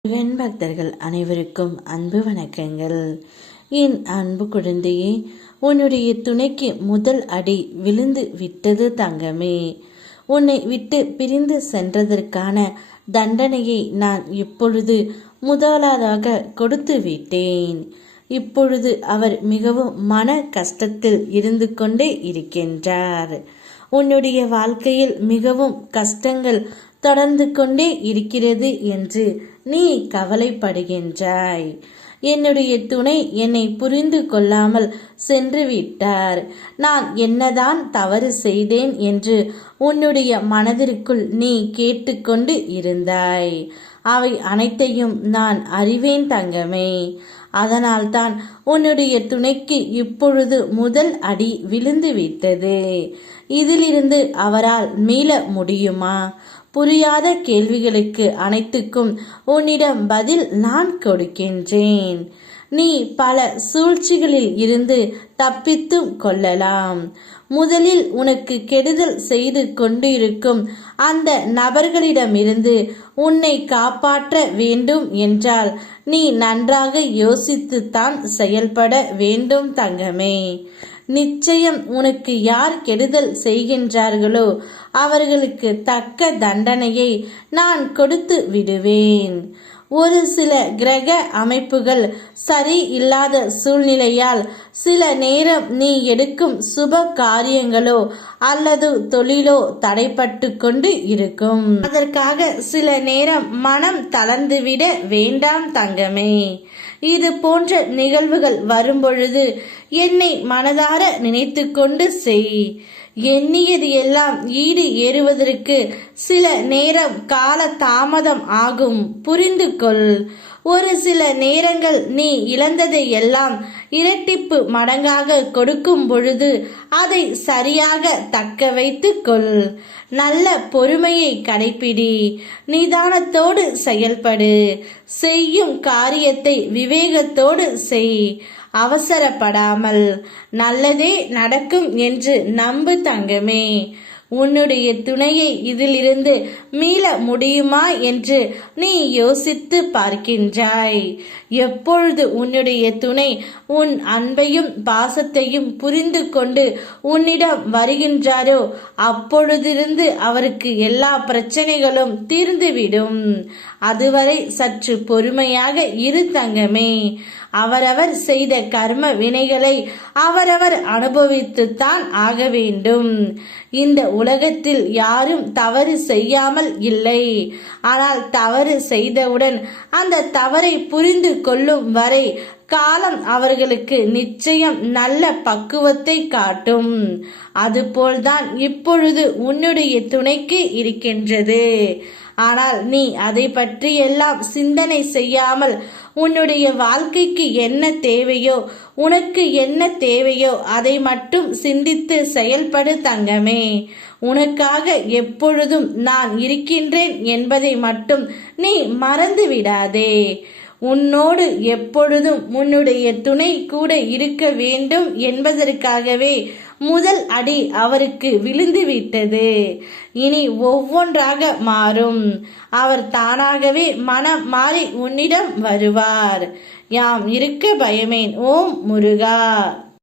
முருகன் பக்தர்கள் அனைவருக்கும் அன்பு வணக்கங்கள். என் அன்பு குழந்தையே, உன்னுடைய துணைக்கு முதல் அடி விழுந்து விட்டது தங்கமே. உன்னை விட்டு பிரிந்து சென்றதற்கான தண்டனையை நான் இப்பொழுது முதலாவதாக கொடுத்து விட்டேன். இப்பொழுது அவர் மிகவும் மன கஷ்டத்தில் இருந்து கொண்டே இருக்கின்றார். உன்னுடைய வாழ்க்கையில் மிகவும் கஷ்டங்கள் தொடர்ந்து கொண்டே இருக்கிறது என்று நீ கவலைப்படுகின்றாய். என்னுடைய துணை என்னை புரிந்து கொள்ளாமல் சென்று விட்டார். நான் என்னதான் தவறு செய்தேன் என்று உன்னுடைய மனதிற்குள் நீ கேட்டுக்கொண்டு இருந்தாய். அவை அனைத்தையும் நான் அறிவேன் தங்கமே. அதனால்தான் உன்னுடைய துணைக்கு இப்பொழுது முதல் அடி விழுந்து விட்டது. இதிலிருந்து அவரால் மீள முடியுமா? புரியாத கேள்விகளுக்கு அனைத்துக்கும் உன்னிடம் பதில் நான் கொடுக்கின்றேன். நீ பல சூழ்ச்சிகளில் இருந்து தப்பித்தும் கொள்ளலாம். முதலில் உனக்கு கெடுதல் செய்து கொண்டிருக்கும் அந்த நபர்களிடமிருந்து உன்னை காப்பாற்ற வேண்டும் என்றால் நீ நன்றாக யோசித்துத்தான் செயல்பட வேண்டும் தங்கமே. நிச்சயம் உனக்கு யார் கெடுதல் செய்கின்றார்களோ அவர்களுக்கு தக்க தண்டனையை நான் கொடுத்து விடுவேன். ஒரு சில கிரக அமைப்புகள் சரி இல்லாத சூழ்நிலையால் சில நேரம் நீ எடுக்கும் சுப காரியங்களோ அல்லது தொழிலோ தடைப்பட்டு கொண்டு இருக்கும். அதற்காக சில நேரம் மனம் தளர்ந்துவிட வேண்டாம் தங்கமே. இது போன்ற நிகழ்வுகள் வரும்பொழுது என்னை மனதார நினைத்து கொண்டு செய். எண்ணியது எல்லாம் ஈடு ஏறுவதற்கு சில நேரம் கால தாமதம் ஆகும், புரிந்து கொள். ஒரு சில நேரங்கள் நீ இழந்ததை எல்லாம் இரட்டிப்பு மடங்காக கொடுக்கும் பொழுது அதை சரியாக தக்க வைத்து கொள். நல்ல பொறுமையை கடைப்பிடி. நிதானத்தோடு செயல்படு. செய்யும் காரியத்தை விவேகத்தோடு செய். அவசரப்படாமல். நல்லதே நடக்கும் என்று நம்பு தங்கமே. உன்னுடைய துணையை இதிலிருந்து மீள முடியுமா என்று நீ யோசித்து பார்க்கின்றாய். எப்பொழுது உன்னுடைய துணை உன் அன்பையும் பாசத்தையும் புரிந்து கொண்டு உன்னிடம் வருகின்றாரோ அப்பொழுதிருந்து அவருக்கு எல்லா பிரச்சனைகளும் தீர்ந்துவிடும். அதுவரை சற்று பொறுமையாக இரு தங்கமே. அவரவர் செய்த கர்ம வினைகளை அவரவர் அனுபவித்துத்தான் ஆக வேண்டும். இந்த உலகத்தில் யாரும் தவறு செய்யாமல் இல்லை. ஆனால் தவறு செய்தவுடன் அந்த தவறை புரிந்து கொள்ளும் வரை காலம் அவர்களுக்கு நிச்சயம் நல்ல பக்குவத்தை காட்டும். அதுபோல்தான் இப்பொழுது உன்னுடைய துணைக்கு இருக்கின்றது. ஆனால் நீ அதை பற்றி எல்லாம் சிந்தனை செய்யாமல் உன்னுடைய வாழ்க்கைக்கு என்ன தேவையோ, உனக்கு என்ன தேவையோ அதை மட்டும் சிந்தித்து செயல்படு தங்கமே. உனக்காக எப்பொழுதும் நான் இருக்கின்றேன் என்பதை மட்டும் நீ மறந்து விடாதே. உன்னோடு எப்பொழுதும் உன்னுடைய துணை கூட இருக்க வேண்டும் என்பதற்காகவே முதல் அடி அவருக்கு விழுந்து விட்டது. இனி ஒவ்வொன்றாக மாறும். அவர் தானாகவே மனம் மாறி உன்னிடம் வருவார். யாம் இருக்க பயமேன். ஓம் முருகா.